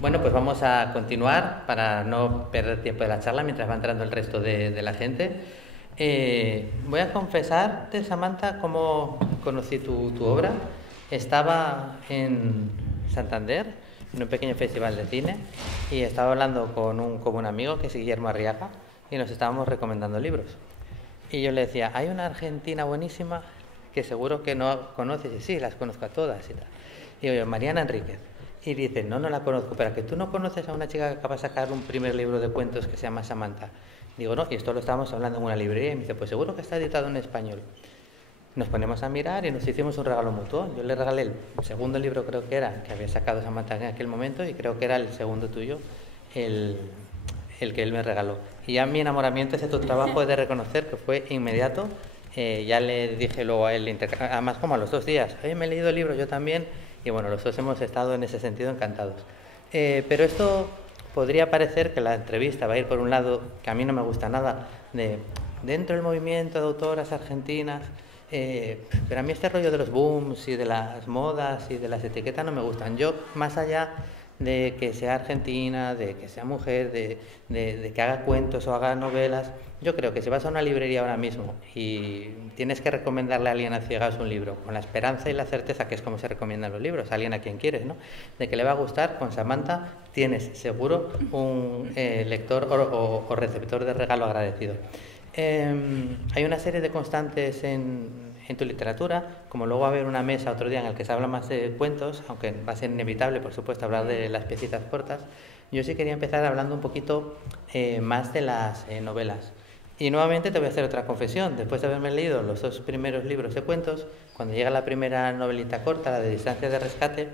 Bueno, pues vamos a continuar para no perder tiempo de la charla mientras va entrando el resto de la gente. Voy a confesarte, Samantha, cómo conocí tu obra. Estaba en Santander, en un pequeño festival de cine, y estaba hablando con un amigo que es Guillermo Arriaga, y nos estábamos recomendando libros. Y yo le decía, hay una argentina buenísima que seguro que no conoces. Y sí, las conozco a todas y tal. Y digo yo, Mariana Enríquez. Y dice, no, no la conozco, pero que tú no conoces a una chica que acaba de sacar un primer libro de cuentos que se llama Samantha. Digo, no, y esto lo estábamos hablando en una librería. Y me dice, pues seguro que está editado en español. Nos ponemos a mirar y nos hicimos un regalo mutuo. Yo le regalé el segundo libro, creo que era, que había sacado Samantha en aquel momento, y creo que era el segundo tuyo, el, el que él me regaló. Y ya mi enamoramiento ese tu trabajo he de reconocer que fue inmediato. Ya le dije luego a él, además como a los 2 días, oye, me he leído el libro, yo también, y bueno, los dos hemos estado en ese sentido encantados. Pero esto podría parecer que la entrevista va a ir por un lado que a mí no me gusta nada, de dentro del movimiento de autoras argentinas, pero a mí este rollo de los booms y de las modas y de las etiquetas no me gustan. Yo, más allá de que sea argentina, de que sea mujer, de que haga cuentos o haga novelas, yo creo que si vas a una librería ahora mismo y tienes que recomendarle a alguien a ciegas un libro, con la esperanza y la certeza, que es como se recomiendan los libros, a alguien a quien quieres, ¿no?, de que le va a gustar, con Samantha tienes seguro un lector o receptor de regalo agradecido. Hay una serie de constantes en tu literatura, como luego va a haber una mesa otro día en el que se habla más de cuentos, aunque va a ser inevitable, por supuesto, hablar de las piecitas cortas. Yo sí quería empezar hablando un poquito más de las novelas. Y nuevamente te voy a hacer otra confesión. Después de haberme leído los 2 primeros libros de cuentos, cuando llega la primera novelita corta, la de Distancia de Rescate,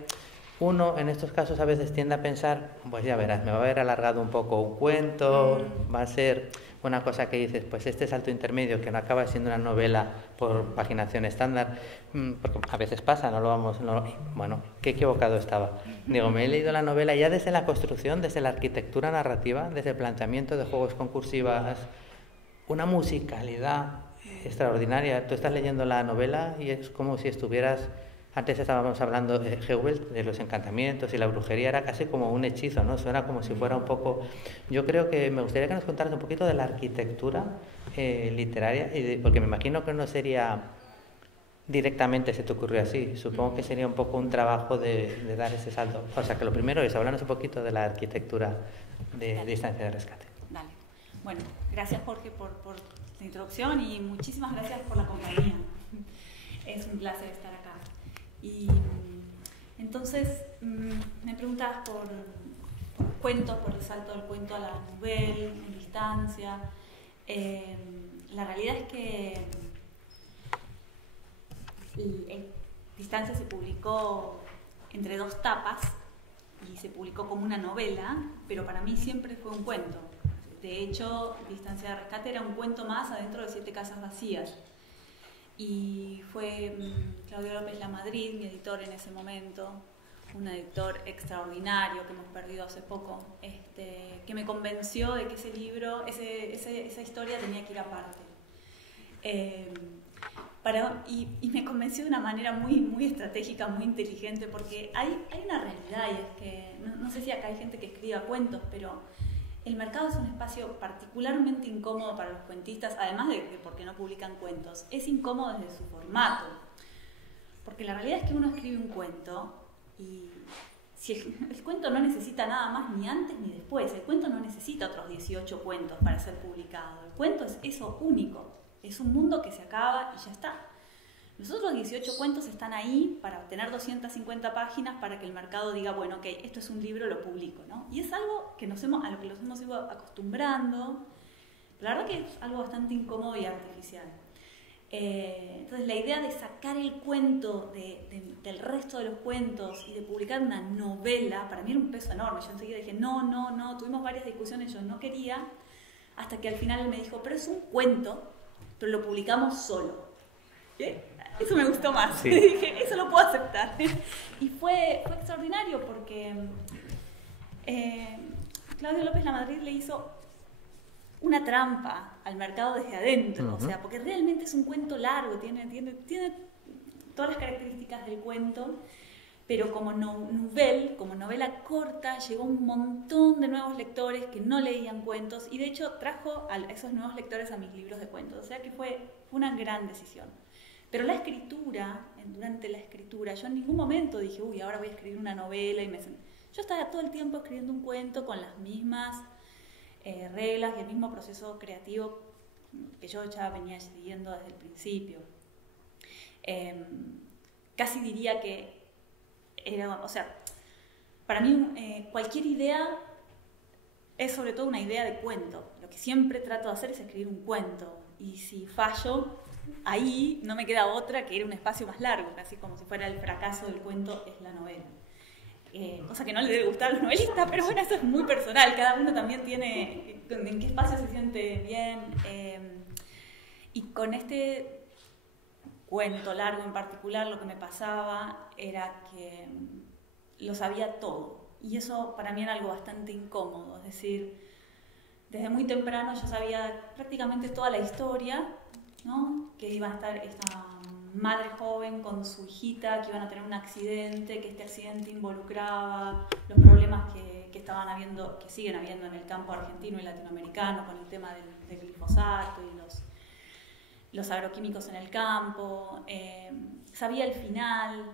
uno en estos casos a veces tiende a pensar, pues ya verás, me va a haber alargado un poco un cuento, va a ser una cosa que dices, pues este salto intermedio que no acaba siendo una novela por paginación estándar, porque a veces pasa, no lo vamos, no, bueno, qué equivocado estaba. Digo, me he leído la novela ya desde la construcción, desde la arquitectura narrativa, desde el planteamiento de juegos concursivas, una musicalidad extraordinaria. Tú estás leyendo la novela y es como si estuvieras... Antes estábamos hablando de Hewell, de los encantamientos y la brujería, era casi como un hechizo, ¿no? Suena como si fuera un poco... Yo creo que me gustaría que nos contaras un poquito de la arquitectura literaria, porque me imagino que no sería directamente se te ocurrió así. Supongo que sería un poco un trabajo de dar ese salto. O sea, que lo primero es hablarnos un poquito de la arquitectura de Distancia de Rescate. Dale. Bueno, gracias Jorge por la introducción y muchísimas gracias por la compañía. Es un placer estar acá. Y entonces me preguntabas por cuentos, por el salto del cuento a la novela, en distancia. La realidad es que Distancia se publicó entre 2 tapas y se publicó como una novela, pero para mí siempre fue un cuento. De hecho, Distancia de Rescate era un cuento más adentro de 7 casas vacías. Y fue Claudio López Lamadrid, mi editor en ese momento, un editor extraordinario que hemos perdido hace poco, que me convenció de que ese libro, esa historia tenía que ir aparte. Y me convenció de una manera muy estratégica, muy inteligente, porque hay una realidad, y es que, no sé si acá hay gente que escriba cuentos, pero el mercado es un espacio particularmente incómodo para los cuentistas, además de que porque no publican cuentos, es incómodo desde su formato. Porque la realidad es que uno escribe un cuento y si el cuento no necesita nada más ni antes ni después, el cuento no necesita otros 18 cuentos para ser publicado. El cuento es eso único, es un mundo que se acaba y ya está. Los otros 18 cuentos están ahí para tener 250 páginas para que el mercado diga, bueno, ok, esto es un libro, lo publico, ¿no? Y es algo que a lo que nos hemos ido acostumbrando. La verdad que es algo bastante incómodo y artificial. Entonces la idea de sacar el cuento del resto de los cuentos y de publicar una novela, para mí era un peso enorme. Yo enseguida dije, no, tuvimos varias discusiones, yo no quería, hasta que al final él me dijo, pero es un cuento, pero lo publicamos solo. ¿Qué? Eso me gustó más. Sí. Dije, eso lo puedo aceptar. Y fue extraordinario porque Claudio López Lamadrid le hizo una trampa al mercado desde adentro. O sea, porque realmente es un cuento largo, tiene todas las características del cuento, pero como nouvelle, como novela corta, llegó un montón de nuevos lectores que no leían cuentos y de hecho trajo a esos nuevos lectores a mis libros de cuentos, o sea que fue una gran decisión. Pero la escritura, durante la escritura, yo en ningún momento dije, uy, ahora voy a escribir una novela y yo estaba todo el tiempo escribiendo un cuento con las mismas reglas y el mismo proceso creativo que yo ya venía siguiendo desde el principio. Casi diría que era, o sea, para mí cualquier idea es sobre todo una idea de cuento. Lo que siempre trato de hacer es escribir un cuento y si fallo, ahí no me queda otra que ir a un espacio más largo, casi como si fuera el fracaso del cuento es la novela. Cosa que no le debe gustar a los novelistas, pero bueno, eso es muy personal, cada uno también tiene en qué espacio se siente bien. Y con este cuento largo en particular, lo que me pasaba era que lo sabía todo, y eso para mí era algo bastante incómodo, es decir, desde muy temprano yo sabía prácticamente toda la historia, ¿no? Que iba a estar esta madre joven con su hijita, que iban a tener un accidente, que este accidente involucraba los problemas que estaban habiendo, que siguen habiendo en el campo argentino y latinoamericano con el tema del glifosato y los agroquímicos en el campo. Sabía el final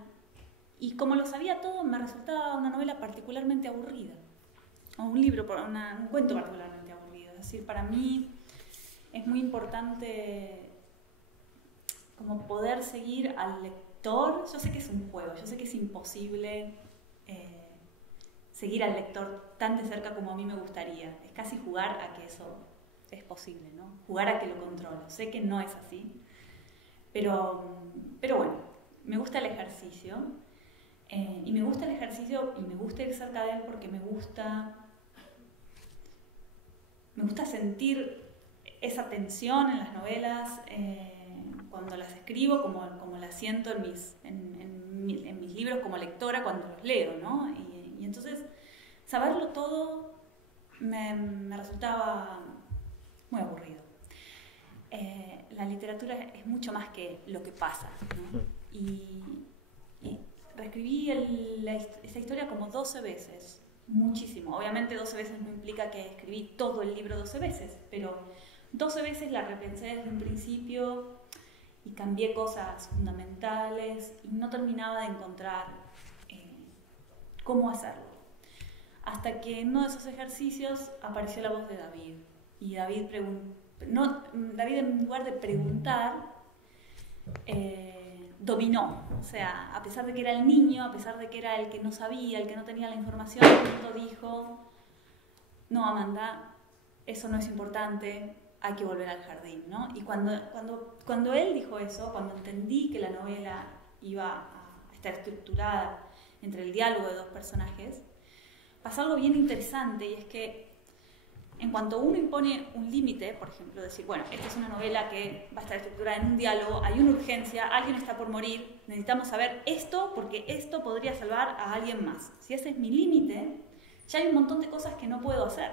y como lo sabía todo me resultaba una novela particularmente aburrida, o un libro, un cuento particularmente aburrido. Es decir, para mí es muy importante como poder seguir al lector. Yo sé que es un juego, yo sé que es imposible seguir al lector tan de cerca como a mí me gustaría. Es casi jugar a que eso es posible, ¿no? Jugar a que lo controlo. Sé que no es así, pero bueno, me gusta el ejercicio y me gusta el ejercicio y me gusta ir cerca de él porque me gusta sentir esa tensión en las novelas cuando las escribo, como la siento en mis libros como lectora cuando los leo, ¿no? Y entonces saberlo todo me resultaba muy aburrido. La literatura es mucho más que lo que pasa, ¿no? Y reescribí esa historia como 12 veces, muchísimo. Obviamente 12 veces no implica que escribí todo el libro 12 veces, pero 12 veces la repensé desde un principio y cambié cosas fundamentales y no terminaba de encontrar cómo hacerlo. Hasta que en uno de esos ejercicios apareció la voz de David. Y David en lugar de preguntar, dominó. O sea, a pesar de que era el niño, a pesar de que era el que no sabía, el que no tenía la información, dijo, no, Amanda, eso no es importante, hay que volver al jardín, ¿no? Y cuando él dijo eso, cuando entendí que la novela iba a estar estructurada entre el diálogo de dos personajes, pasó algo bien interesante, y es que en cuanto uno impone un límite, por ejemplo, decir, bueno, esta es una novela que va a estar estructurada en un diálogo, hay una urgencia, alguien está por morir, necesitamos saber esto porque esto podría salvar a alguien más. Si ese es mi límite, ya hay un montón de cosas que no puedo hacer.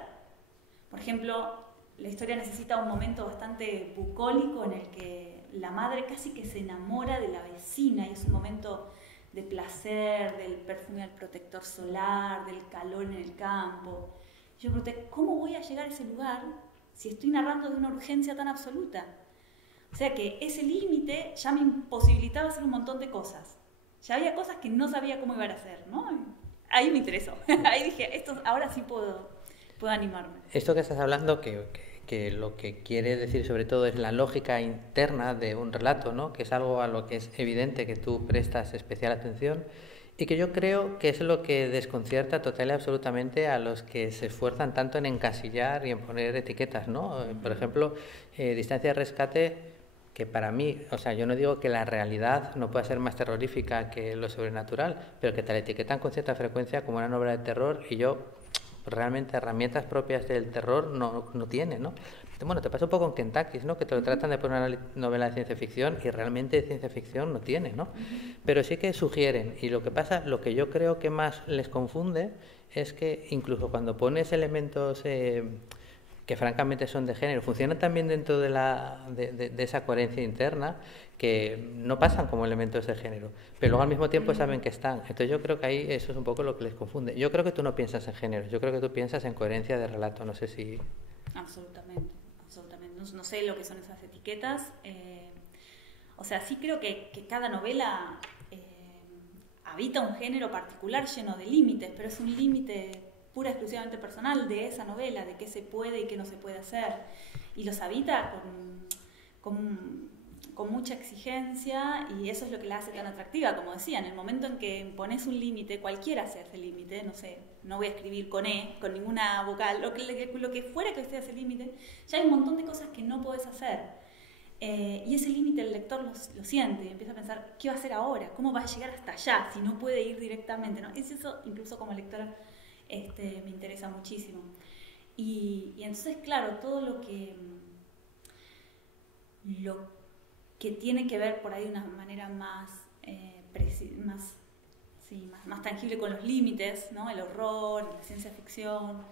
Por ejemplo, la historia necesita un momento bastante bucólico en el que la madre casi que se enamora de la vecina, y es un momento de placer, del perfume del protector solar, del calor en el campo. Yo pregunté, ¿cómo voy a llegar a ese lugar si estoy narrando de una urgencia tan absoluta? O sea que ese límite ya me imposibilitaba hacer un montón de cosas. Ya había cosas que no sabía cómo iban a hacer, ¿no? Ahí me interesó. Ahí dije, ahora sí puedo animarme. Esto que estás hablando, que lo que quiere decir sobre todo es la lógica interna de un relato, ¿no? Que es algo a lo que es evidente que tú prestas especial atención y que yo creo que es lo que desconcierta total y absolutamente a los que se esfuerzan tanto en encasillar y en poner etiquetas, ¿no? Por ejemplo, Distancia de rescate, que para mí, o sea, yo no digo que la realidad no pueda ser más terrorífica que lo sobrenatural, pero que te la etiquetan con cierta frecuencia como una novela de terror, y yo realmente herramientas propias del terror no tiene, ¿no? Bueno, te pasa un poco en Kentucky, ¿no? Que te lo tratan de poner una novela de ciencia ficción y realmente de ciencia ficción no tiene, ¿no? Pero sí que sugieren, y lo que yo creo que más les confunde es que incluso cuando pones elementos que francamente son de género, funcionan también dentro de esa coherencia interna, que no pasan como elementos de género, pero luego al mismo tiempo saben que están. Entonces yo creo que ahí eso es un poco lo que les confunde. Yo creo que tú no piensas en género, yo creo que tú piensas en coherencia de relato, no sé si... Absolutamente, absolutamente. No sé lo que son esas etiquetas. O sea, sí creo que cada novela habita un género particular lleno de límites, pero es un límite pura y exclusivamente personal de esa novela, de qué se puede y qué no se puede hacer. Y los habita con mucha exigencia, y eso es lo que la hace tan atractiva. Como decía, en el momento en que pones un límite, cualquiera se hace límite, no sé, no voy a escribir con E, con ninguna vocal, lo que fuera que sea ese límite, ya hay un montón de cosas que no podés hacer. Y ese límite el lector lo siente y empieza a pensar, ¿qué va a hacer ahora? ¿Cómo va a llegar hasta allá si no puede ir directamente? ¿No? Es eso, incluso como lectora, me interesa muchísimo. Y entonces, claro, todo lo que tiene que ver por ahí de una manera más tangible con los límites, ¿no? El horror, la ciencia ficción,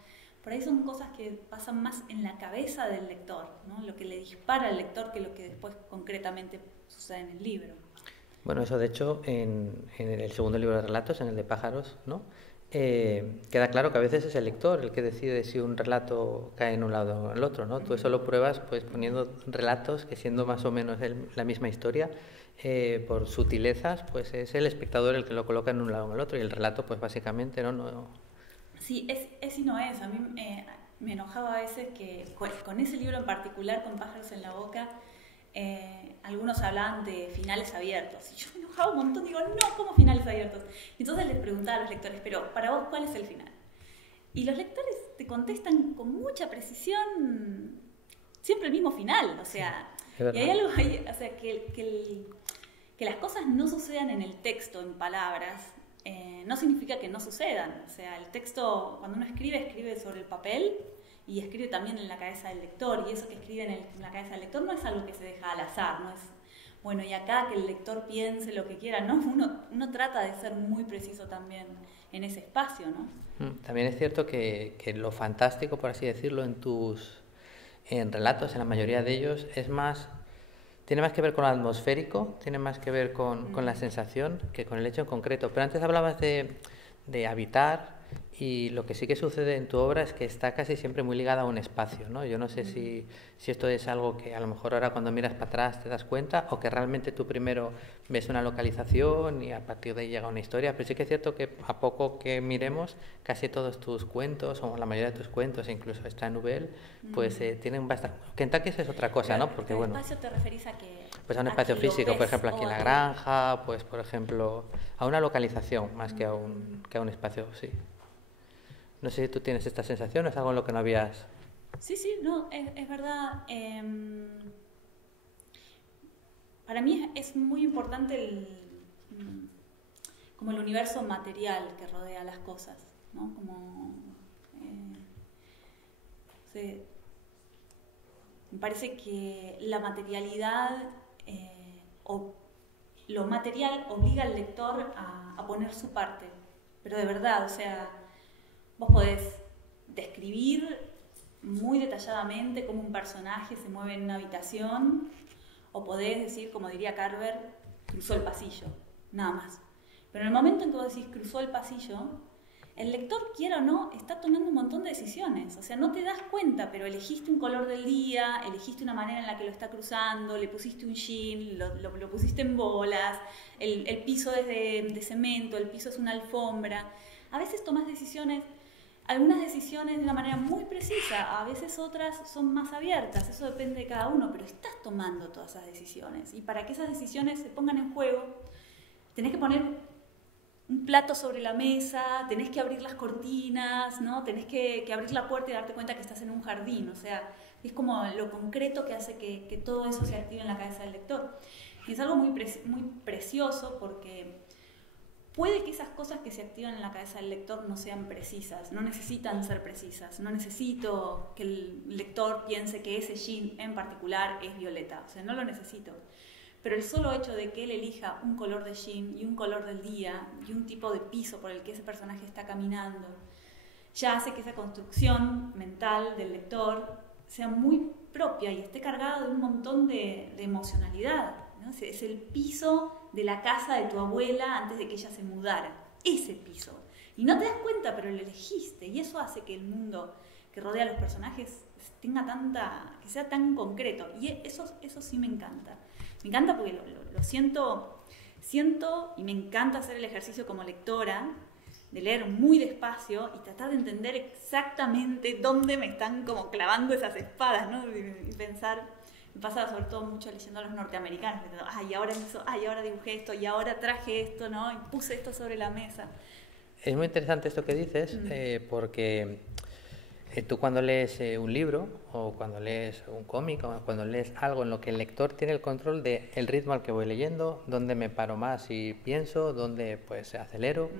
por ahí son cosas que pasan más en la cabeza del lector, ¿no? Lo que le dispara al lector que lo que después concretamente sucede en el libro. Bueno, eso de hecho en el segundo libro de relatos, en el de pájaros, ¿no? Queda claro que a veces es el lector el que decide si un relato cae en un lado o en el otro, ¿no? Tú eso lo pruebas pues poniendo relatos que, siendo más o menos la misma historia, por sutilezas, pues es el espectador el que lo coloca en un lado o en el otro, y el relato pues básicamente no... Sí, es y no es. A mí me enojaba a veces que con ese libro en particular, con Pájaros en la boca, algunos hablaban de finales abiertos. Y yo me enojaba un montón, digo, no, ¿cómo finales abiertos? Y entonces les preguntaba a los lectores, pero para vos, ¿cuál es el final? Y los lectores te contestan con mucha precisión siempre el mismo final. O sea, y hay algo ahí, o sea, que las cosas no sucedan en el texto, en palabras, no significa que no sucedan. O sea, el texto, cuando uno escribe sobre el papel y escribe también en la cabeza del lector, y eso que escribe en la cabeza del lector no es algo que se deja al azar, no es, bueno, y acá que el lector piense lo que quiera, ¿no? Uno trata de ser muy preciso también en ese espacio, ¿no? También es cierto que lo fantástico, por así decirlo, en relatos, en la mayoría de ellos, tiene más que ver con lo atmosférico, tiene más que ver con la sensación que con el hecho en concreto. Pero antes hablabas de habitar, y lo que sí que sucede en tu obra es que está casi siempre muy ligada a un espacio, ¿no? Yo no sé si esto es algo que a lo mejor ahora cuando miras para atrás te das cuenta, o que realmente tú primero ves una localización y a partir de ahí llega una historia, pero sí que es cierto que a poco que miremos, casi todos tus cuentos, o la mayoría de tus cuentos, incluso esta novela, pues tienen bastante... Kentucky es otra cosa, ¿no? Porque bueno... ¿Espacio te referís a qué? Pues a un espacio físico, por ejemplo aquí en la granja, pues por ejemplo a una localización más que a un espacio, sí. No sé si tú tienes esta sensación, ¿es algo en lo que no habías...? Sí, no, es verdad. Para mí es muy importante como el universo material que rodea las cosas, ¿no? Me parece que la materialidad o lo material obliga al lector a poner su parte, pero de verdad, o sea, vos podés describir muy detalladamente cómo un personaje se mueve en una habitación, o podés decir, como diría Carver, cruzó el pasillo, nada más. Pero en el momento en que vos decís cruzó el pasillo, el lector, quiera o no, está tomando un montón de decisiones. O sea, no te das cuenta, pero elegiste un color del día, elegiste una manera en la que lo está cruzando, le pusiste un jean, lo pusiste en bolas, el piso es de cemento, el piso es una alfombra. A veces tomás decisiones, algunas decisiones de una manera muy precisa, a veces otras son más abiertas, eso depende de cada uno, pero estás tomando todas esas decisiones. Y para que esas decisiones se pongan en juego, tenés que poner un plato sobre la mesa, tenés que abrir las cortinas, ¿no? Tenés que abrir la puerta y darte cuenta que estás en un jardín. O sea, es como lo concreto que hace que todo eso se active en la cabeza del lector. Y es algo muy precioso, porque puede que esas cosas que se activan en la cabeza del lector no sean precisas, no necesitan ser precisas. No necesito que el lector piense que ese jean en particular es violeta. O sea, no lo necesito. Pero el solo hecho de que él elija un color de jean y un color del día y un tipo de piso por el que ese personaje está caminando, ya hace que esa construcción mental del lector sea muy propia y esté cargada de un montón de emocionalidad, ¿no? Es el piso de la casa de tu abuela antes de que ella se mudara. Ese piso. Y no te das cuenta, pero lo elegiste. Y eso hace que el mundo que rodea a los personajes que sea tan concreto. Y eso sí me encanta. Me encanta porque lo siento y me encanta hacer el ejercicio como lectora, de leer muy despacio y tratar de entender exactamente dónde me están como clavando esas espadas, ¿no? Y pensar, me pasa sobre todo mucho leyendo a los norteamericanos, y ahora dibujé esto, y ahora traje esto, ¿no? Y puse esto sobre la mesa. Es muy interesante esto que dices, porque tú cuando lees un libro, o cuando lees un cómic, o cuando lees algo en lo que el lector tiene el control del ritmo al que voy leyendo, dónde me paro más y pienso, dónde pues acelero,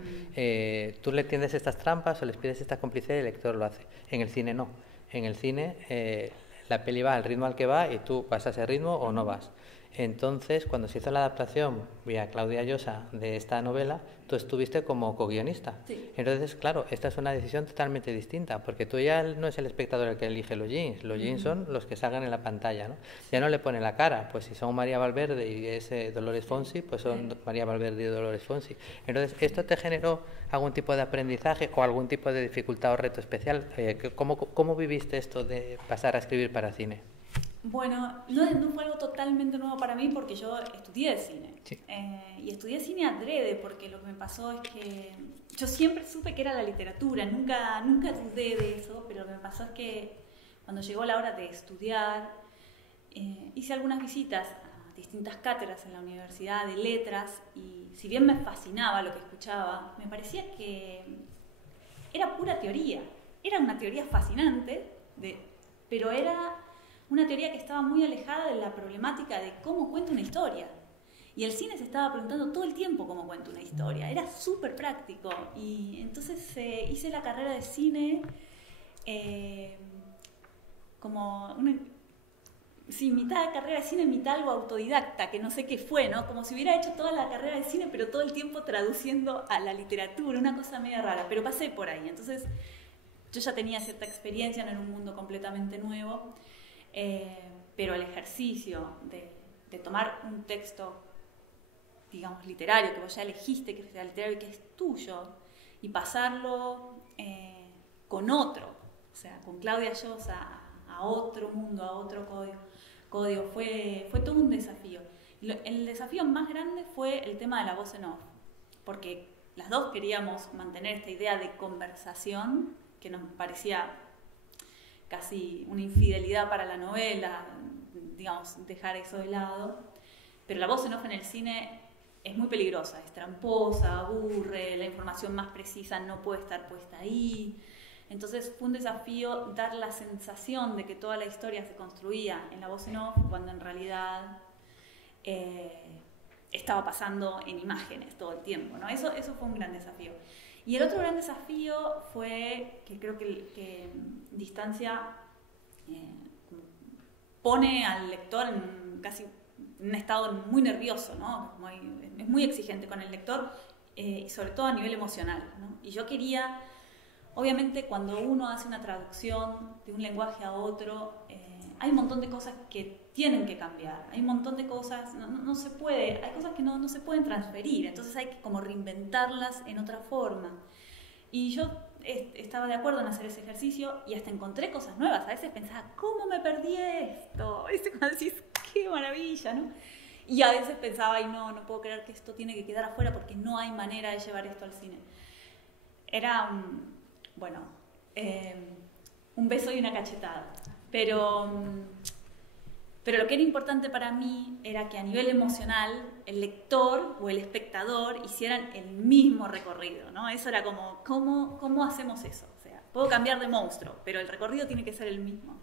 tú le tiendes estas trampas o les pides esta complicidad y el lector lo hace. En el cine no. En el cine la peli va al ritmo al que va y tú vas a ese ritmo o no vas. Entonces, cuando se hizo la adaptación vía Claudia Llosa de esta novela, tú estuviste como co-guionista. Sí. Entonces, claro, esta es una decisión totalmente distinta, porque tú ya no es el espectador el que elige los jeans son los que salgan en la pantalla, ¿no? Ya no le pone la cara, pues si son María Valverde y es Dolores Fonsi, pues son María Valverde y Dolores Fonsi. Entonces, ¿esto te generó algún tipo de aprendizaje o algún tipo de dificultad o reto especial? ¿Cómo viviste esto de pasar a escribir para cine? Bueno, no fue algo totalmente nuevo para mí porque yo estudié cine. Sí. Y estudié cine adrede porque lo que me pasó es que yo siempre supe que era la literatura, nunca dudé de eso, pero lo que me pasó es que cuando llegó la hora de estudiar, hice algunas visitas a distintas cátedras en la Universidad de Letras y si bien me fascinaba lo que escuchaba, me parecía que era pura teoría. Era una teoría fascinante, pero era una teoría que estaba muy alejada de la problemática de cómo cuenta una historia. Y el cine se estaba preguntando todo el tiempo cómo cuenta una historia. Era súper práctico. Y entonces hice la carrera de cine mitad carrera de cine, mitad algo autodidacta, que no sé qué fue, ¿no? Como si hubiera hecho toda la carrera de cine, pero todo el tiempo traduciendo a la literatura, una cosa media rara. Pero pasé por ahí. Entonces yo ya tenía cierta experiencia, no era un mundo completamente nuevo. Pero el ejercicio de tomar un texto, digamos, literario, que vos ya elegiste que sea literario y que es tuyo, y pasarlo con otro, o sea, con Claudia Llosa a otro mundo, a otro código fue todo un desafío. El desafío más grande fue el tema de la voz en off, porque las dos queríamos mantener esta idea de conversación que nos parecía casi una infidelidad para la novela, digamos, dejar eso de lado. Pero la voz en off en el cine es muy peligrosa, es tramposa, aburre, la información más precisa no puede estar puesta ahí. Entonces fue un desafío dar la sensación de que toda la historia se construía en la voz en off, cuando en realidad estaba pasando en imágenes todo el tiempo, ¿no? Eso fue un gran desafío. Y el otro gran desafío fue que creo que Distancia pone al lector en casi un estado muy nervioso, ¿no? Es muy exigente con el lector, y sobre todo a nivel emocional, ¿no? Y yo quería, obviamente, cuando uno hace una traducción de un lenguaje a otro, hay un montón de cosas que tienen que cambiar, hay un montón de cosas, no se puede, hay cosas que no se pueden transferir, entonces hay que como reinventarlas en otra forma. Y yo estaba de acuerdo en hacer ese ejercicio y hasta encontré cosas nuevas. A veces pensaba, ¿cómo me perdí esto? Y cuando decís, qué maravilla, ¿no? Y a veces pensaba, no puedo creer que esto tiene que quedar afuera porque no hay manera de llevar esto al cine. Era un beso y una cachetada. Pero lo que era importante para mí era que a nivel emocional el lector o el espectador hicieran el mismo recorrido, ¿no? Eso era como, ¿cómo hacemos eso? O sea, puedo cambiar de monstruo, pero el recorrido tiene que ser el mismo.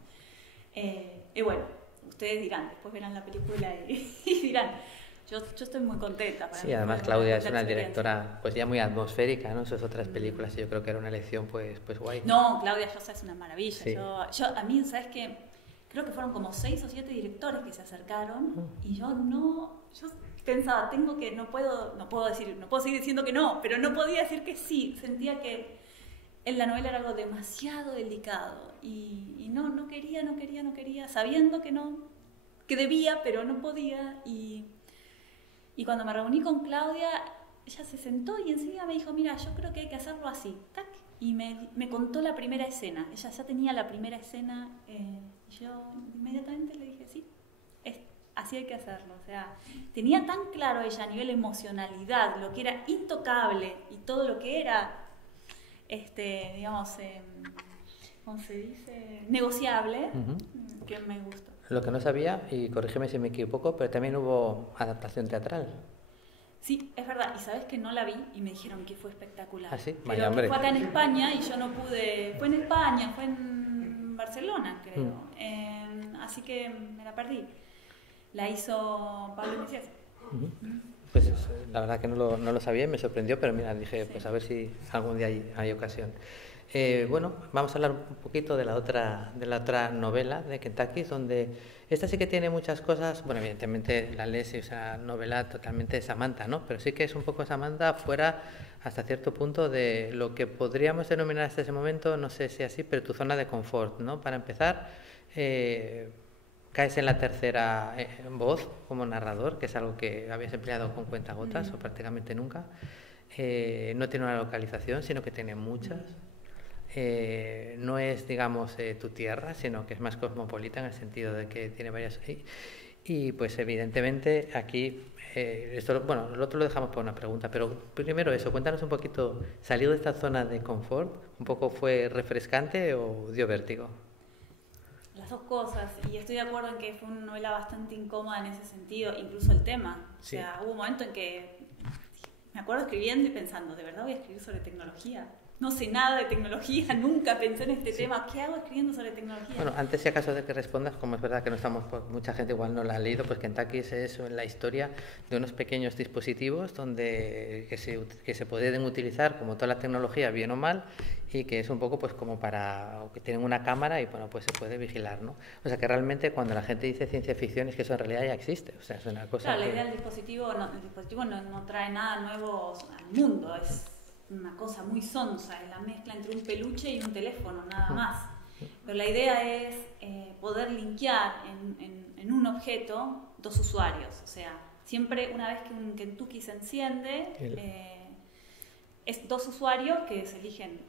Y bueno, ustedes dirán, después verán la película y dirán, yo estoy muy contenta. Sí, además Claudia es una directora pues ya muy atmosférica, ¿no? Esas otras películas, yo creo que era una elección pues guay. No, Claudia Llosa es una maravilla. Sí. A mí, ¿sabes qué? Creo que fueron como 6 o 7 directores que se acercaron y yo pensaba, no puedo seguir diciendo que no, pero no podía decir que sí. Sentía que en la novela era algo demasiado delicado y no quería, sabiendo que debía, pero no podía. Y Y cuando me reuní con Claudia, ella se sentó y enseguida me dijo, mira, yo creo que hay que hacerlo así, tac. Y me contó la primera escena. Ella ya tenía la primera escena. Yo inmediatamente le dije, sí, así hay que hacerlo. O sea, tenía tan claro ella a nivel emocionalidad lo que era intocable y todo lo que era, digamos, ¿cómo se dice? Negociable, que me gustó. Lo que no sabía, y corrígeme si me equivoco, pero también hubo adaptación teatral. Sí, es verdad. Y sabes que no la vi y me dijeron que fue espectacular. ¿Ah, sí? Pero Vaya, hombre. fue acá en España y yo no pude. Fue en España, fue en Barcelona, creo. Así que me la perdí. La hizo Pablo Iglesias. Pues la verdad que no lo sabía y me sorprendió, pero mira, dije, pues a ver si algún día hay ocasión. Bueno, vamos a hablar un poquito de la otra novela de Kentucky, donde esta sí que tiene muchas cosas. Bueno, evidentemente la lees y esa novela totalmente de Samantha, ¿no? Pero sí que es un poco Samantha fuera hasta cierto punto de lo que podríamos denominar hasta ese momento, no sé si así, pero tu zona de confort, ¿no? Para empezar, caes en la tercera voz como narrador, que es algo que habías empleado con cuentagotas o prácticamente nunca. No tiene una localización, sino que tiene muchas. No es, digamos, tu tierra, sino que es más cosmopolita en el sentido de que tiene varias... Y pues evidentemente aquí, bueno, lo otro lo dejamos por una pregunta, pero primero eso, cuéntanos un poquito, salir de esta zona de confort, ¿un poco fue refrescante o dio vértigo? Las dos cosas, y estoy de acuerdo en que fue una novela bastante incómoda en ese sentido, incluso el tema. Sí. O sea, hubo un momento en que me acuerdo escribiendo y pensando, ¿de verdad voy a escribir sobre tecnología? No sé nada de tecnología, nunca pensé en este tema. ¿Qué hago escribiendo sobre tecnología? Bueno, antes si acaso de que respondas, como es verdad que no estamos, mucha gente igual no la ha leído, pues Kentucky es eso, en la historia de unos pequeños dispositivos que se pueden utilizar como toda la tecnología, bien o mal, y que es un poco pues como para, que tienen una cámara y bueno, pues se puede vigilar, ¿no? O sea que realmente cuando la gente dice ciencia ficción es que eso en realidad ya existe, o sea, es una cosa... Claro, la idea del dispositivo, el dispositivo no trae nada nuevo al mundo, es una cosa muy sonsa, es la mezcla entre un peluche y un teléfono, nada más. Pero la idea es poder linkear en un objeto dos usuarios, o sea, siempre una vez que un Kentucky se enciende, es dos usuarios que se eligen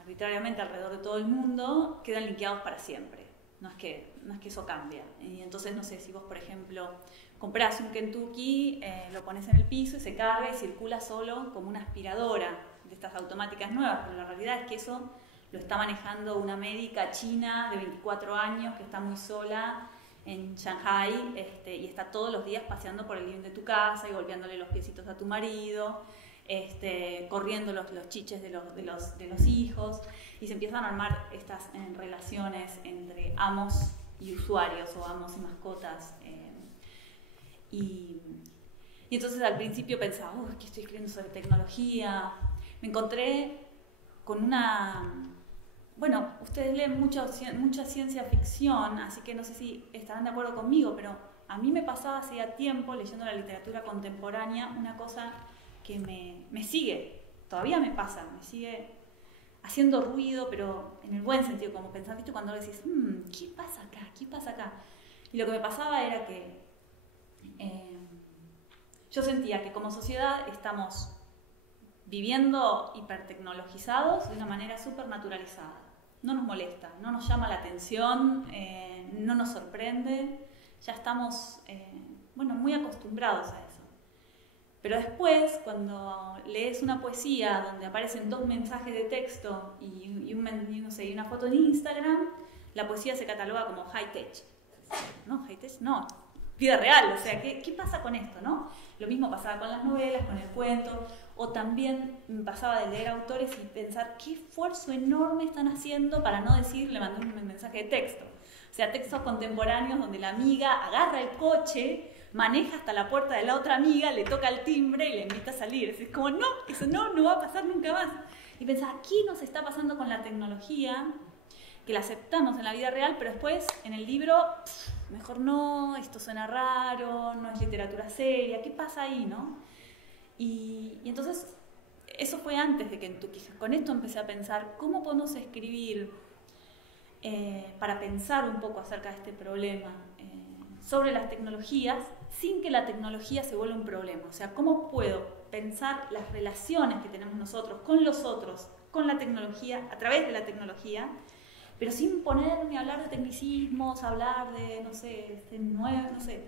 arbitrariamente alrededor de todo el mundo, quedan linkeados para siempre. No es que eso cambia. Y entonces, no sé, si vos, por ejemplo, comprás un Kentucky, lo pones en el piso y se carga y circula solo como una aspiradora de estas automáticas nuevas, pero la realidad es que eso lo está manejando una médica china de 24 años que está muy sola en Shanghai y está todos los días paseando por el living de tu casa y golpeándole los piecitos a tu marido, corriendo los chiches de los hijos, y se empiezan a armar estas relaciones entre amos y usuarios o amos y mascotas. Y entonces al principio pensaba, ¿qué estoy escribiendo sobre tecnología? Me encontré con bueno, ustedes leen mucha ciencia ficción, así que no sé si estarán de acuerdo conmigo, pero a mí me pasaba hacía tiempo, leyendo la literatura contemporánea, una cosa que me sigue, todavía me pasa, me sigue haciendo ruido, pero en el buen sentido, como pensás, ¿viste? Cuando decís, ¿qué pasa acá? ¿Qué pasa acá? Y lo que me pasaba era que yo sentía que como sociedad estamos viviendo hipertecnologizados de una manera súper naturalizada. No nos molesta, no nos llama la atención, no nos sorprende, ya estamos muy acostumbrados a eso. Pero después, cuando lees una poesía donde aparecen dos mensajes de texto y una foto en Instagram, la poesía se cataloga como high-tech. ¿No? High-tech, no. Vida real, o sea, ¿qué pasa con esto, no? Lo mismo pasaba con las novelas, con el cuento, o también me pasaba de leer autores y pensar qué esfuerzo enorme están haciendo para no decir, le mandé un mensaje de texto. O sea, textos contemporáneos donde la amiga agarra el coche, maneja hasta la puerta de la otra amiga, le toca el timbre y le invita a salir. Es como, no, eso no va a pasar nunca más. Y pensaba, ¿qué nos está pasando con la tecnología? Que la aceptamos en la vida real, pero después en el libro, mejor no, esto suena raro, no es literatura seria, ¿qué pasa ahí, no? Y entonces, eso fue antes de Kentucky. Con esto empecé a pensar, ¿cómo podemos escribir para pensar un poco acerca de este problema? sobre las tecnologías sin que la tecnología se vuelva un problema. O sea, ¿cómo puedo pensar las relaciones que tenemos nosotros con los otros, con la tecnología, a través de la tecnología, pero sin ponerme a hablar de tecnicismos, hablar de, no sé, no sé.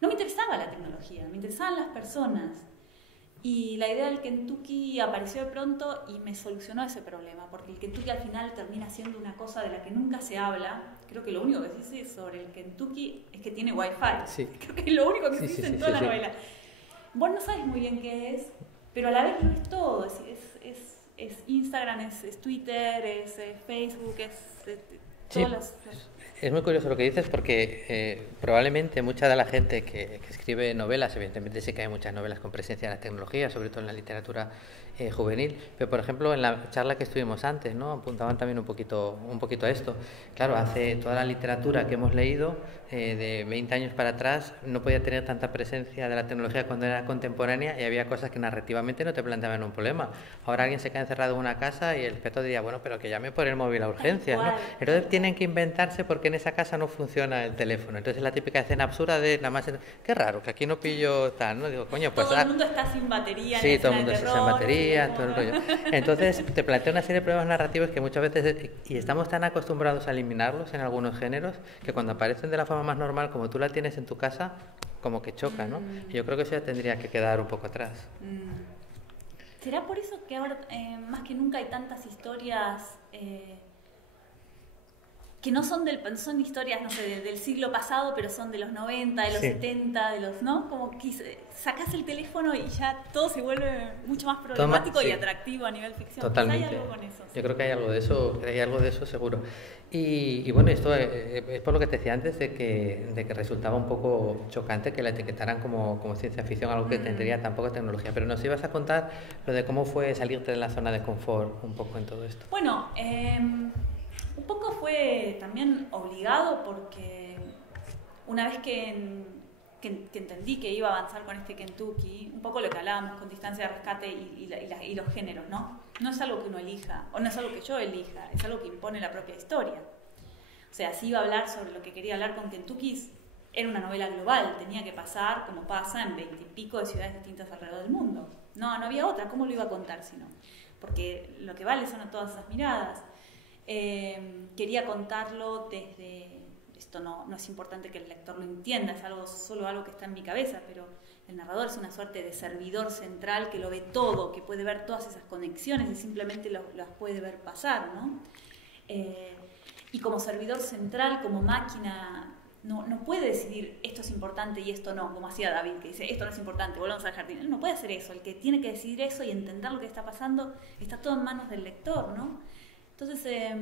No me interesaba la tecnología, me interesaban las personas. Y la idea del Kentucky apareció de pronto y me solucionó ese problema, porque el Kentucky al final termina siendo una cosa de la que nunca se habla. Creo que lo único que se dice sobre el Kentucky es que tiene Wi-Fi. Sí. Creo que es lo único que se dice en toda la novela. Vos no sabes muy bien qué es, pero a la vez lo es todo. Es Instagram, es Twitter, es Facebook, es todas las... Es muy curioso lo que dices porque probablemente mucha de la gente que escribe novelas, evidentemente sí que hay muchas novelas con presencia de la tecnología, sobre todo en la literatura juvenil, pero por ejemplo en la charla que estuvimos antes, ¿no? Apuntaban también un poquito a esto. Claro, hace toda la literatura que hemos leído de 20 años para atrás no podía tener tanta presencia de la tecnología cuando era contemporánea y había cosas que narrativamente no te planteaban un problema. Ahora alguien se queda encerrado en una casa y el peto diría, bueno, pero que llame por el móvil a urgencias, ¿no? Entonces tienen que inventarse porque en esa casa no funciona el teléfono. Entonces la típica escena absurda de nada más, qué raro, que aquí no pillo tal, ¿no? Digo, coño, pues... Todo el mundo está sin batería. Sí, todo el mundo está sin batería, todo el rollo. Entonces te plantea una serie de problemas narrativos que muchas veces, y estamos tan acostumbrados a eliminarlos en algunos géneros, que cuando aparecen de la forma más normal, como tú la tienes en tu casa, como que choca, ¿no? Y yo creo que eso ya tendría que quedar un poco atrás. ¿Será por eso que ahora, más que nunca, hay tantas historias que no son son historias, no sé, del siglo pasado, pero son de los 90, de los 70, de los, ¿no? Como que sacás el teléfono y ya todo se vuelve mucho más problemático y atractivo a nivel ficción. Totalmente. ¿Hay algo con eso? Yo creo que hay algo de eso seguro. Y bueno, esto es por lo que te decía antes de que resultaba un poco chocante que la etiquetaran como ciencia ficción, algo que tendría tan poca tecnología. Pero nos ibas a contar lo de cómo fue salirte de la zona de confort un poco en todo esto. Bueno, un poco fue también obligado porque una vez que entendí que iba a avanzar con este Kentucky, un poco lo que hablábamos con Distancia de Rescate y los géneros, ¿no? No es algo que uno elija, o no es algo que yo elija, es algo que impone la propia historia. O sea, si iba a hablar sobre lo que quería hablar con Kentucky, era una novela global, tenía que pasar, como pasa, en 20 y pico de ciudades distintas alrededor del mundo. No había otra, ¿cómo lo iba a contar si no? Porque lo que vale son todas esas miradas. Quería contarlo desde... Esto no es importante que el lector lo entienda, es solo algo que está en mi cabeza, pero el narrador es una suerte de servidor central que lo ve todo, que puede ver todas esas conexiones y simplemente las puede ver pasar, ¿no? Y como servidor central, como máquina, no puede decidir esto es importante y esto no, como hacía David, que dice esto no es importante, volvamos al jardín. Él no puede hacer eso, el que tiene que decidir eso y entender lo que está pasando está todo en manos del lector, ¿no? Entonces,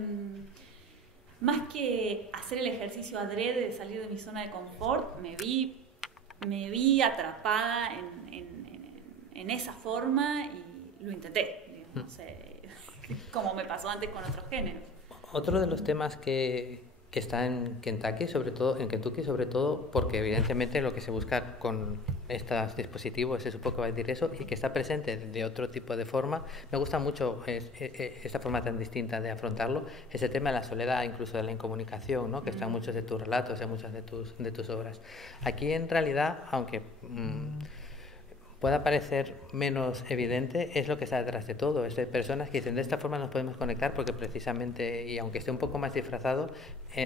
más que hacer el ejercicio adrede de salir de mi zona de confort, me vi atrapada en esa forma y lo intenté, no sé, como me pasó antes con otros géneros. Otro de los temas que está en Kentucky, sobre todo porque evidentemente lo que se busca con estos dispositivos es un poco decir eso, y que está presente de otro tipo de forma. Me gusta mucho esta forma tan distinta de afrontarlo, ese tema de la soledad, incluso de la incomunicación, ¿no? Que está en muchos de tus relatos, en muchas de tus obras. Aquí en realidad, aunque pueda parecer menos evidente, es lo que está detrás de todo. Es de personas que dicen, de esta forma nos podemos conectar porque precisamente, y aunque esté un poco más disfrazado,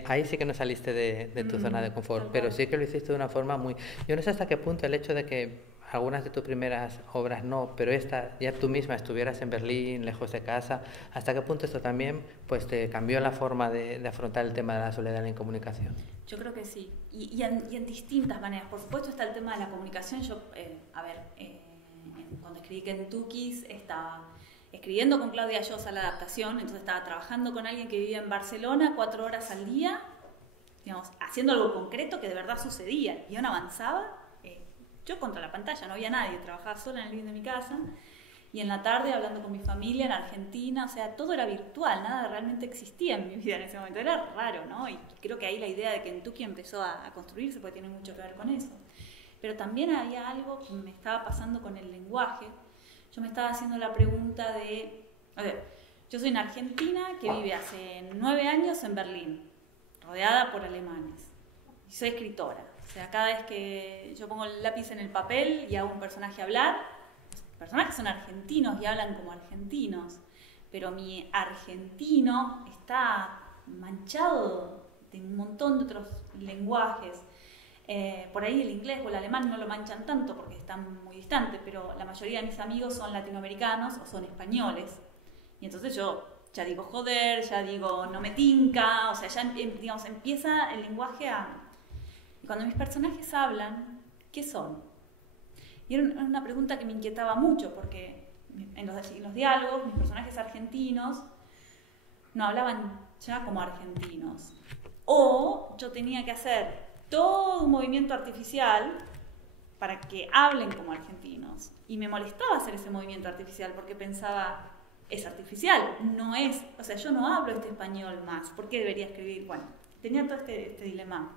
ahí sí que no saliste de tu zona de confort, pero sí que lo hiciste de una forma muy... Yo no sé hasta qué punto el hecho de que algunas de tus primeras obras no, pero esta ya tú misma estuvieras en Berlín, lejos de casa, hasta qué punto esto también pues te cambió la forma de afrontar el tema de la soledad en la incomunicación. Yo creo que sí, y en distintas maneras. Por supuesto está el tema de la comunicación. Yo, cuando escribí Kentucky, estaba escribiendo con Claudia Llosa la adaptación, entonces estaba trabajando con alguien que vivía en Barcelona 4 horas al día, digamos, haciendo algo concreto que de verdad sucedía. Y uno avanzaba, yo contra la pantalla, no había nadie, trabajaba sola en el living de mi casa, y en la tarde hablando con mi familia en Argentina, o sea, todo era virtual, nada realmente existía en mi vida en ese momento, era raro, ¿no? Y creo que ahí la idea de Kentucky empezó a construirse porque tiene mucho que ver con eso. Pero también había algo que me estaba pasando con el lenguaje. Yo me estaba haciendo la pregunta de... A ver, yo soy una argentina que vive hace 9 años en Berlín, rodeada por alemanes. soy escritora. O sea, cada vez que yo pongo el lápiz en el papel y hago un personaje hablar, los personajes son argentinos y hablan como argentinos, pero mi argentino está manchado de un montón de otros lenguajes. Por ahí el inglés o el alemán no lo manchan tanto porque están muy distantes, pero la mayoría de mis amigos son latinoamericanos o son españoles. Y entonces yo ya digo joder, ya digo no me tinca, o sea, ya digamos, empieza el lenguaje a... Y cuando mis personajes hablan, ¿qué son? Y era una pregunta que me inquietaba mucho porque en los diálogos mis personajes argentinos no hablaban ya como argentinos. O yo tenía que hacer todo un movimiento artificial para que hablen como argentinos. Y me molestaba hacer ese movimiento artificial porque pensaba, es artificial, no es, o sea, yo no hablo este español más, ¿por qué debería escribir? Bueno, tenía todo este dilema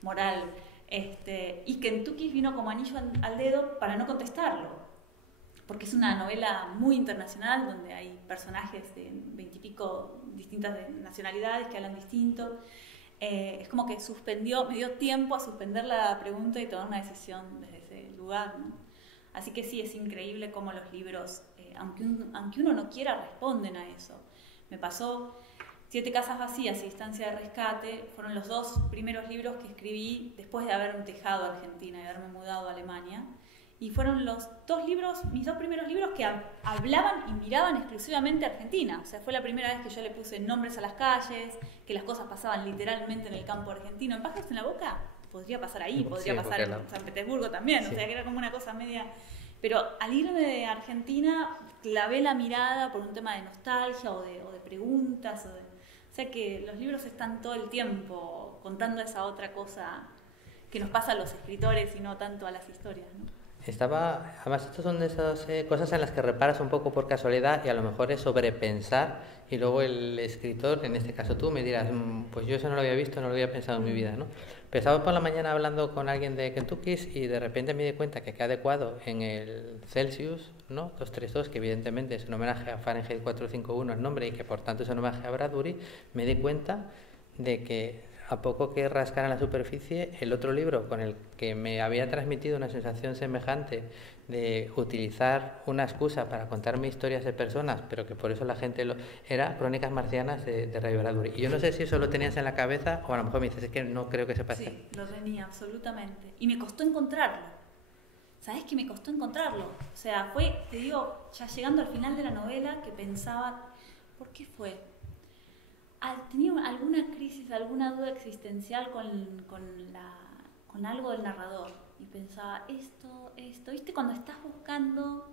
moral. Y Kentucky vino como anillo al dedo para no contestarlo, porque es una novela muy internacional donde hay personajes de 20 y pico distintas de nacionalidades que hablan distinto. Es como que me dio tiempo a suspender la pregunta y tomar una decisión desde ese lugar, ¿no? Así que sí, es increíble cómo los libros, aunque uno no quiera, responden a eso. Me pasó 7 casas vacías y Distancia de rescate, fueron los 2 primeros libros que escribí después de haberme dejado a Argentina y haberme mudado a Alemania. Y fueron mis 2 primeros libros que hablaban y miraban exclusivamente a Argentina. O sea, fue la primera vez que yo le puse nombres a las calles, que las cosas pasaban literalmente en el campo argentino. En Pájaros en la Boca podría pasar ahí, podría pasar en San Petersburgo también. Sí. O sea, que era como una cosa media... Pero al irme de Argentina, clavé la mirada por un tema de nostalgia o de preguntas. O sea, que los libros están todo el tiempo contando esa otra cosa que nos pasa a los escritores y no tanto a las historias, ¿no? Además, estas son de esas cosas en las que reparas un poco por casualidad y a lo mejor es sobrepensar y luego el escritor, en este caso tú, me dirás, pues yo eso no lo había visto, no lo había pensado en mi vida, ¿no? Pero estaba por la mañana hablando con alguien de Kentucky y de repente me di cuenta que adecuado en el Celsius, ¿no? 232, que evidentemente es un homenaje a Fahrenheit 451 el nombre y que por tanto es un homenaje a Bradbury, me di cuenta de que a poco que rascar en la superficie, el otro libro con el que me había transmitido una sensación semejante de utilizar una excusa para contarme historias de personas, pero que por eso la gente era Crónicas Marcianas de Ray Bradbury. Y yo no sé si eso lo tenías en la cabeza o a lo mejor me dices, es que no creo que sepa hacer. Sí, lo tenía, absolutamente. Y me costó encontrarlo. ¿Sabes que me costó encontrarlo? O sea, fue, te digo, ya llegando al final de la novela que pensaba, ¿por qué fue? Tenía alguna crisis, alguna duda existencial con algo del narrador y pensaba esto, ¿viste? Cuando estás buscando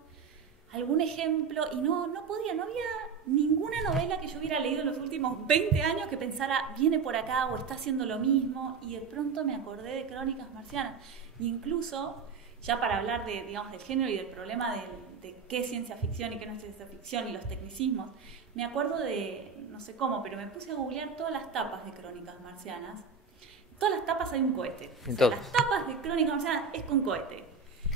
algún ejemplo y no había ninguna novela que yo hubiera leído en los últimos 20 años que pensara viene por acá o está haciendo lo mismo y de pronto me acordé de Crónicas Marcianas. E incluso, ya para hablar del género y del problema de qué es ciencia ficción y qué no es ciencia ficción y los tecnicismos, me acuerdo de, no sé cómo, pero me puse a googlear todas las tapas de Crónicas Marcianas. En todas las tapas hay un cohete. O sea, las tapas de Crónicas Marcianas es con cohete.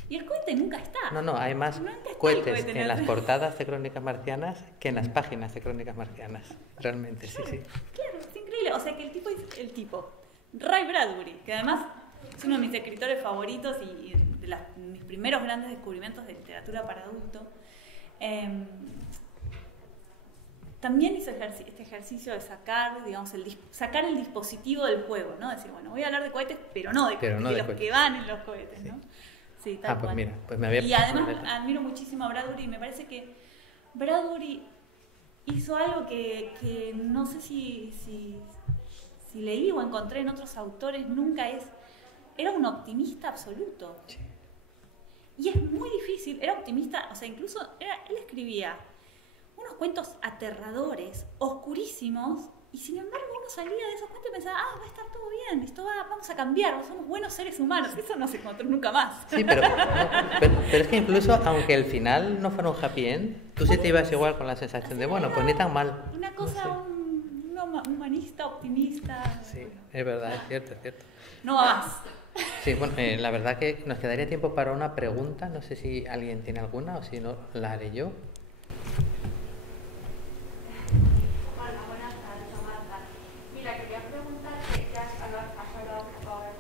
Y el cohete nunca está. No, hay más cohetes en las portadas de Crónicas Marcianas que en las páginas de Crónicas Marcianas. Realmente, claro, sí. Claro, es increíble. O sea, que el tipo es el tipo. Ray Bradbury, que además es uno de mis escritores favoritos y de mis primeros grandes descubrimientos de literatura para adulto. También hizo este ejercicio de sacar el dispositivo del juego, ¿no? Decir, bueno, voy a hablar de cohetes, pero no de los que van en los cohetes, ¿no? Sí, tal pues cual. Mira, pues me había... Y además admiro muchísimo a Bradbury y me parece que Bradbury hizo algo que no sé si leí o encontré en otros autores, era un optimista absoluto. Sí. Y es muy difícil, era optimista, o sea, incluso él escribía unos cuentos aterradores, oscurísimos, y sin embargo uno salía de esos cuentos y pensaba, va a estar todo bien, vamos a cambiar, somos buenos seres humanos. Eso no se encontró nunca más. Sí, pero es que incluso aunque el final no fuera un happy end, tú sí te ibas igual con la sensación de, bueno, pues ni tan mal. Una cosa, no sé. Un humanista, optimista. Sí, es verdad, es cierto. No va más. Sí, bueno, la verdad que nos quedaría tiempo para una pregunta, no sé si alguien tiene alguna o si no, la haré yo. Hola, buenas tardes, Samantha. Mira, quería preguntarte, ya has hablado un poco ahora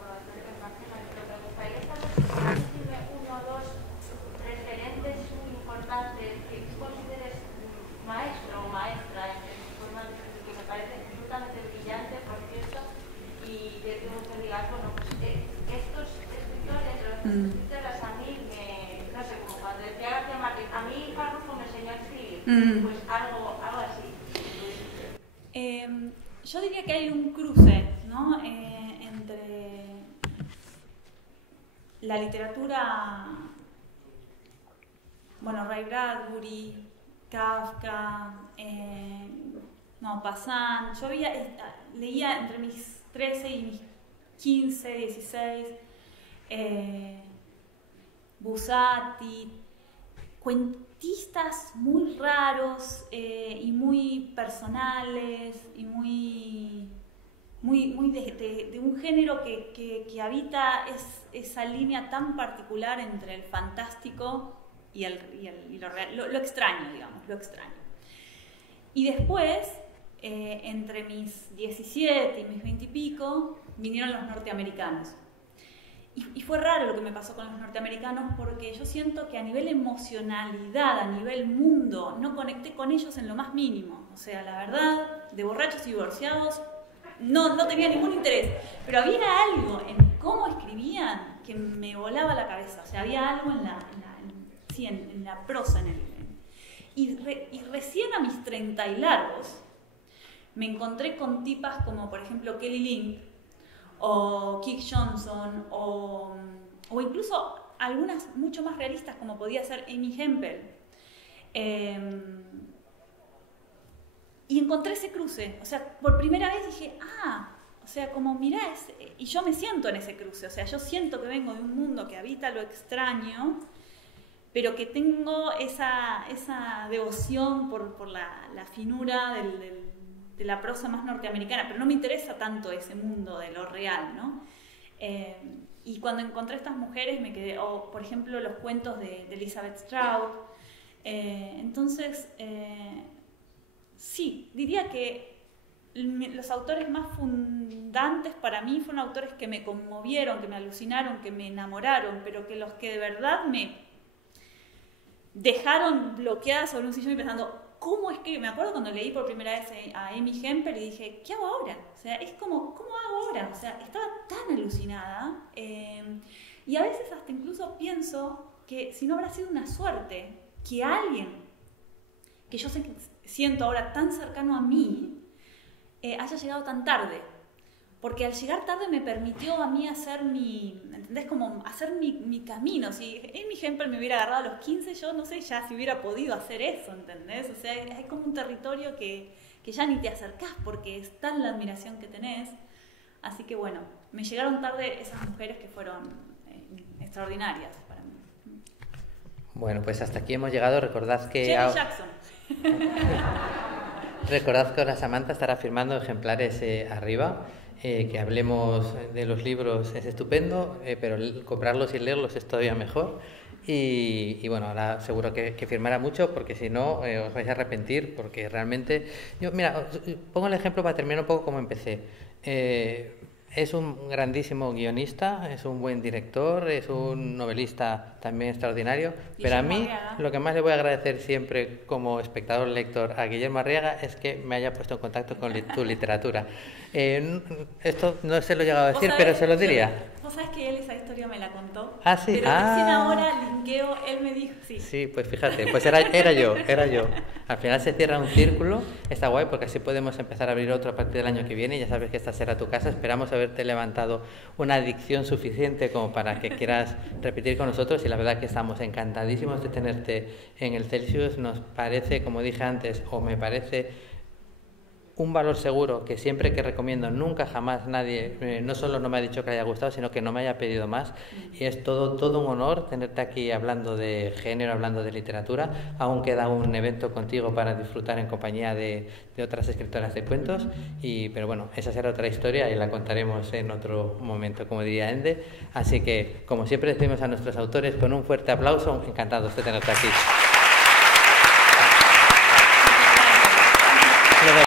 Entonces a mí, no sé, como cuando decía García Márquez, a mí Párrafo me enseñó a escribir, pues algo así. Yo diría que hay un cruce, ¿no? Entre la literatura, bueno, Ray Bradbury, Kafka, Maupassant. Yo leía entre mis 13 y mis 15, 16, Buzzati, cuentistas muy raros y muy personales y muy de un género que habita esa línea tan particular entre el fantástico y lo real, lo extraño, digamos, lo extraño. Y después, entre mis 17 y mis 20 y pico, vinieron los norteamericanos. Y fue raro lo que me pasó con los norteamericanos, porque yo siento que a nivel emocionalidad, a nivel mundo, no conecté con ellos en lo más mínimo. O sea, la verdad, de borrachos y divorciados, no tenía ningún interés. Pero había algo en cómo escribían que me volaba la cabeza. O sea, había algo en la prosa. Y recién a mis 30 y largos, me encontré con tipas como, por ejemplo, Kelly Link, o Kik Johnson, o incluso algunas mucho más realistas como podía ser Amy Hempel. Y encontré ese cruce, o sea, por primera vez dije, o sea, como mirá, y yo me siento en ese cruce, o sea, yo siento que vengo de un mundo que habita lo extraño, pero que tengo esa devoción por la finura de la prosa más norteamericana, pero no me interesa tanto ese mundo de lo real, ¿no? Y cuando encontré a estas mujeres me quedé, por ejemplo, los cuentos de Elizabeth Strout. Entonces, sí, diría que los autores más fundantes para mí fueron autores que me conmovieron, que me alucinaron, que me enamoraron, pero que los que de verdad me dejaron bloqueada sobre un sillón y pensando, ¿cómo escribo? Me acuerdo cuando leí por primera vez a Amy Hempel y dije, ¿qué hago ahora? O sea, es como, ¿cómo hago ahora? O sea, estaba tan alucinada. Y a veces hasta incluso pienso que si no habrá sido una suerte que alguien que yo siento ahora tan cercano a mí haya llegado tan tarde. Porque al llegar tarde me permitió a mí hacer ¿entendés? Como hacer mi camino. Si Amy Hempel me hubiera agarrado a los 15, yo no sé ya si hubiera podido hacer eso, ¿entendés? O sea, hay como un territorio que ya ni te acercás porque es tan la admiración que tenés. Así que bueno, me llegaron tarde esas mujeres que fueron extraordinarias para mí. Bueno, pues hasta aquí hemos llegado. Recordad que... Shirley Jackson. Recordad que ahora Samantha estará firmando ejemplares arriba. Que hablemos de los libros es estupendo, pero comprarlos y leerlos es todavía mejor. Y bueno, ahora seguro que firmará mucho, porque si no os vais a arrepentir, porque realmente... Mira, os pongo el ejemplo para terminar un poco como empecé. Es un grandísimo guionista, es un buen director, es un novelista también extraordinario, pero a mí lo que más le voy a agradecer siempre como espectador lector a Guillermo Arriaga es que me haya puesto en contacto con tu literatura. Esto no se lo he llegado a decir, pero se lo diría. ¿Vos sabés que él esa historia me la contó? Ah, sí. Pero recién ahora linkeo, él me dijo, sí. Sí, pues fíjate, pues era yo. Al final se cierra un círculo, está guay porque así podemos empezar a abrir otro a partir del año que viene. Ya sabes que esta será tu casa, esperamos haberte levantado una adicción suficiente como para que quieras repetir con nosotros, y la verdad que estamos encantadísimos de tenerte en el Celsius. Nos parece, como dije antes, o me parece un valor seguro que siempre que recomiendo, nunca jamás nadie, no solo no me ha dicho que le haya gustado, sino que no me haya pedido más, y es todo un honor tenerte aquí hablando de género, hablando de literatura. Aún queda un evento contigo para disfrutar en compañía de otras escritoras de cuentos, pero bueno, esa será otra historia y la contaremos en otro momento, como diría Ende. Así que, como siempre decimos a nuestros autores, con un fuerte aplauso, encantados de tenerte aquí.